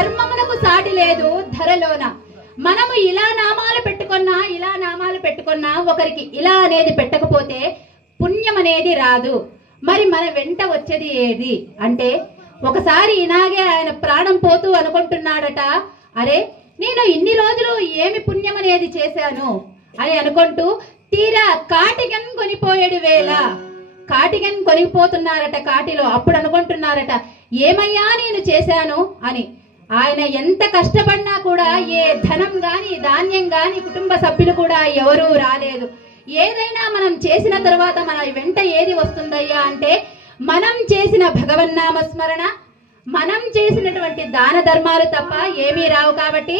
ధర్మమునకు సాటి లేదు ధరలోన. మనము ఇలా నామాలు పెట్టుకున్నా ఒకరికి ఇలా అనేది పెట్టకపోతే పుణ్యం అనేది రాదు. మరి మన వెంట వచ్చేది ఏది అంటే, ఒకసారి ఇలాగే ఆయన ప్రాణం పోతూ అనుకుంటున్నాడట, అరే నేను ఇన్ని రోజులు ఏమి పుణ్యం అనేది చేశాను అని అనుకుంటూ తీరా కాటికన్ కొనిపోయేడు వేళ కాటికన్ కొనిపోతున్నారట కాటిలో. అప్పుడు అనుకుంటున్నారట, ఏమయ్యా నేను చేశాను అని. ఆయన ఎంత కష్టపడినా కూడా ఏ ధనం గాని ధాన్యం గాని కుటుంబ సభ్యులు కూడా ఎవరూ రాలేదు. ఏదైనా మనం చేసిన తర్వాత మన వెంట ఏది వస్తుందయ్యా అంటే, మనం చేసిన భగవన్నామ స్మరణ, మనం చేసినటువంటి దాన ధర్మాలు తప్ప ఏమీ రావు. కాబట్టి